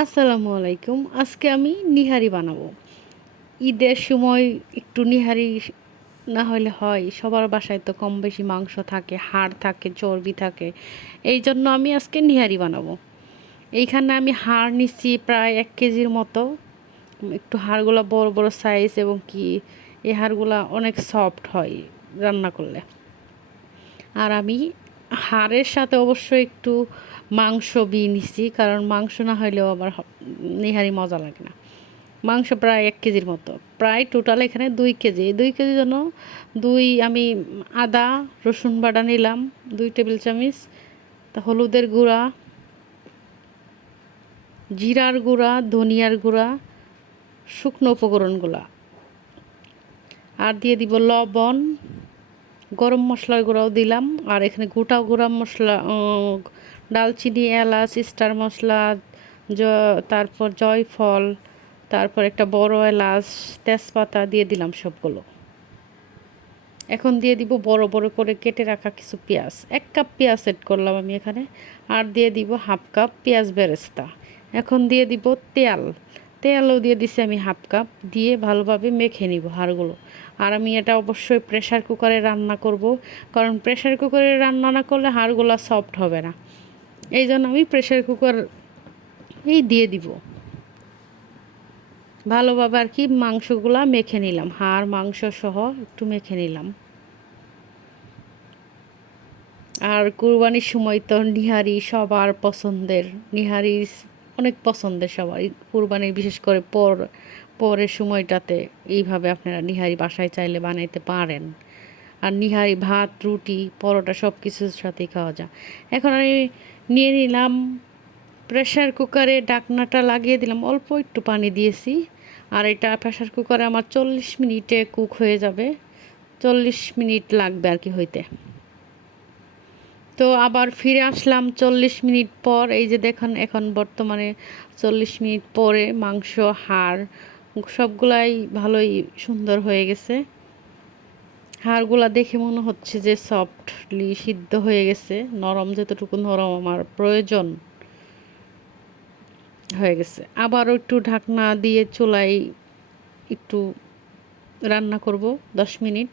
আসসালামু আলাইকুম। আজকে আমি নিহারি বানাবো। ঈদের সময় একটু নিহারি না হলে হয়, সবার বাসায় তো কম বেশি মাংস থাকে, হাড় থাকে, চর্বি থাকে। এই জন্য আমি আজকে নিহারি বানাবো। এইখানে আমি হাড় নিচ্ছি প্রায় এক কেজির মতো। একটু হাড়গুলো বড় বড় সাইজ এবং কি, এই হাড়গুলো অনেক সফট হয় রান্না করলে। আর আমি হাড়ের সাথে অবশ্যই একটু মাংস বিয়ে নিছি কারণ মাংস না হলেও আবার নিহারি মজা লাগে না। মাংস প্রায় এক কেজির মতো। প্রায় টোটাল এখানে দুই কেজি। দুই কেজির জন্য দুই আমি আদা, রসুন বাটা নিলাম, দুই টেবিল চামচ, তা হলুদের গুঁড়া, জিরার গুঁড়া, ধনিয়ার গুঁড়া, শুকনো উপকরণগুলা। আর দিয়ে দিব লবণ গরম মশলার গুঁড়াও দিলাম। আর এখানে গোটা গরম মশলা ডালচিনি, এলাচ, স্টার মশলা তারপর জয়ফল, তারপর একটা বড় এলাচ, তেজপাতা দিয়ে দিলাম সবগুলো। এখন দিয়ে দিব বড় বড় করে কেটে রাখা কিছু পেঁয়াজ। এক কাপ পেঁয়াজ সেট করলাম আমি এখানে। আর দিয়ে দিব হাফ কাপ পেঁয়াজ বেরেস্তা। এখন দিয়ে দিব তেল। তেলও দিয়ে দিছি আমি হাফ কাপ। দিয়ে ভালোভাবে মেখে নিব হাড়গুলো। আর আমি এটা অবশ্যই প্রেশার কুকারে রান্না করব। কারণ প্রেশার কুকারে রান্না না করলে হাড়গুলো সফট হবে না। এই জন্য আমি প্রেশার কুকার এই দিয়ে দিব। ভালোভাবে আর কি মাংসগুলা মেখে নিলাম। হাড়, মাংস সহ একটু মেখে নিলাম। আর কুরবানির সময় তো নিহারি সবার পছন্দের। নিহারি অনেক পছন্দের সবার কুরবানির বিশেষ করে পর পরের সময়টাতে এইভাবে আপনারা নিহারি বাসায় চাইলে বানাইতে পারেন। আর নিহারি ভাত, রুটি, পরোটা সব কিছুর সাথেই খাওয়া যায়। এখন আমি নিয়ে নিলাম প্রেশার কুকারে ডাকনাটা লাগিয়ে দিলাম, অল্প একটু পানি দিয়েছি। আর এটা প্রেশার কুকারে আমার চল্লিশ মিনিটে কুক হয়ে যাবে। চল্লিশ মিনিট লাগবে আর কি হইতে। তো আবার ফিরে আসলাম চল্লিশ মিনিট পর। এই যে দেখুন, এখন বর্তমানে চল্লিশ মিনিট পরে মাংস, হাড় সবগুলাই ভালোই সুন্দর হয়ে গেছে। হাড়গুলা দেখে মনে হচ্ছে যে সফটলি সিদ্ধ হয়ে গেছে। নরম যতটুকু নরম আমার প্রয়োজন হয়ে গেছে। আবারও একটু ঢাকনা দিয়ে চুলাই একটু রান্না করব দশ মিনিট।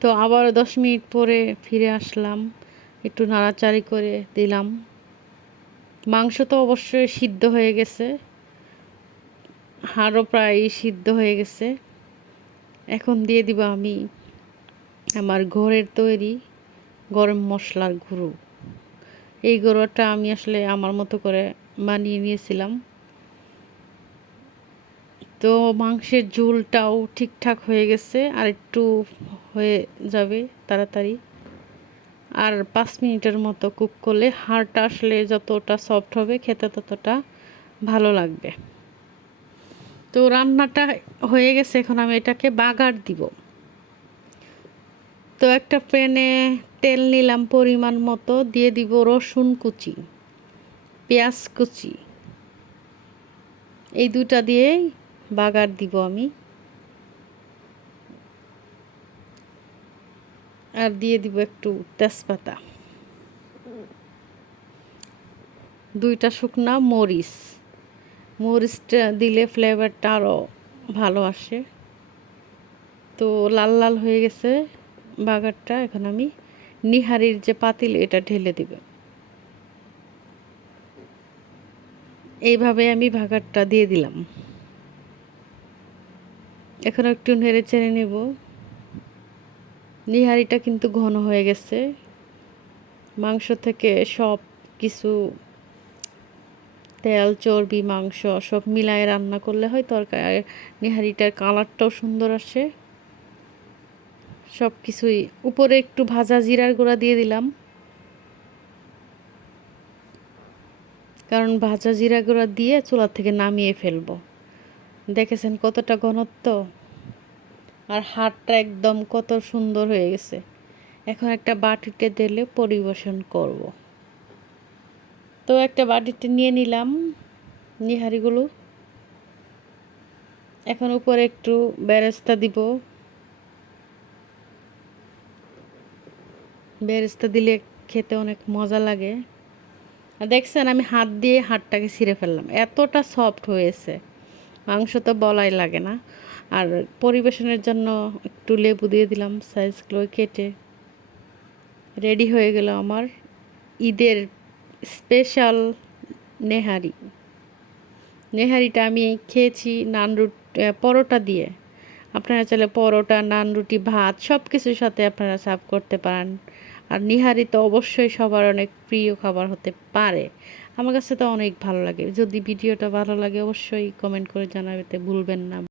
তো আবার দশ মিনিট পরে ফিরে আসলাম, একটু নাড়াচাড়ি করে দিলাম। মাংস তো অবশ্যই সিদ্ধ হয়ে গেছে। হাড়ও প্রায় সিদ্ধ হয়ে গেছে। এখন দিয়ে দিব আমি আমার ঘরের তৈরি গরম মশলার গুঁড়ো। এই গুঁড়োটা আমি আসলে আমার মতো করে বানিয়ে নিয়েছিলাম। তো মাংসের ঝোলটাও ঠিকঠাক হয়ে গেছে, আর একটু হয়ে যাবে তাড়াতাড়ি। আর পাঁচ মিনিটের মতো কুক করলে হাড়টা আসলে যতটা সফট হবে খেতে ততটা ভালো লাগবে। তো রান্নাটা হয়ে গেছে, এখন আমি এটাকে বাগার দিব। তো একটা প্যানে তেল নিলাম পরিমাণ মতো, দিয়ে দিব রসুন কুচি, পেঁয়াজ কুচি। এই দুটা দিয়ে বাগার দিব আমি। আর দিয়ে দিব একটু তেজপাতা। দুইটা শুকনা মরিচ। মরিচটা দিলে ফ্লেভারটা আরও ভালো আসে। তো লাল লাল হয়ে গেছে বাগারটা, এখন আমি নিহারির যে পাতিল, এটা ঢেলে দিব। এইভাবে আমি ভাগারটা দিয়ে দিলাম। এখন একটু নেড়ে চেড়ে নেব। নিহারিটা কিন্তু ঘন হয়ে গেছে। মাংস থেকে সব কিছু তেল, চর্বি, মাংস সব মিলায় রান্না করলে হয় তরকারি। নিহারিটার কালারটাও সুন্দর আসে। সব কিছুই। উপরে একটু ভাজা জিরার গুঁড়া দিয়ে দিলাম। কারণ ভাজা জিরা গুঁড়া দিয়ে চুলা থেকে নামিয়ে ফেলব। দেখেছেন কতটা ঘনত্ব? আর হাড়টা একদম কত সুন্দর হয়ে গেছে। এখন একটা বাটিতে দিলে পরিবেশন করব। তো একটা বাটিতে নিয়ে নিলাম নিহারিগুলো। এখন উপরে একটু বেরেস্তা দিব। বেরেস্তা দিলে খেতে অনেক মজা লাগে। আর দেখছেন আমি হাত দিয়ে হাতটাকে ছিঁড়ে ফেললাম। এতটা সফট হয়েছে। মাংস তো বলাই লাগে না। আর পরিবেশনের জন্য একটু লেবু দিয়ে দিলাম সাইজগুলো কেটে। রেডি হয়ে গেল আমার ঈদের স্পেশাল নেহারি। নেহারিটা আমি খেয়েছি নান রুট পরোটা দিয়ে। আপনারা চাইলে পরোটা নান রুটি ভাত সব কিছুর সাথে আপনারা সার্ভ করতে পারেন। আর নিহারি তো অবশ্যই সবার অনেক প্রিয় খাবার হতে পারে। আমার কাছে তো অনেক ভালো লাগে। যদি ভিডিওটা ভালো লাগে অবশ্যই কমেন্ট করে জানাতে ভুলবেন না।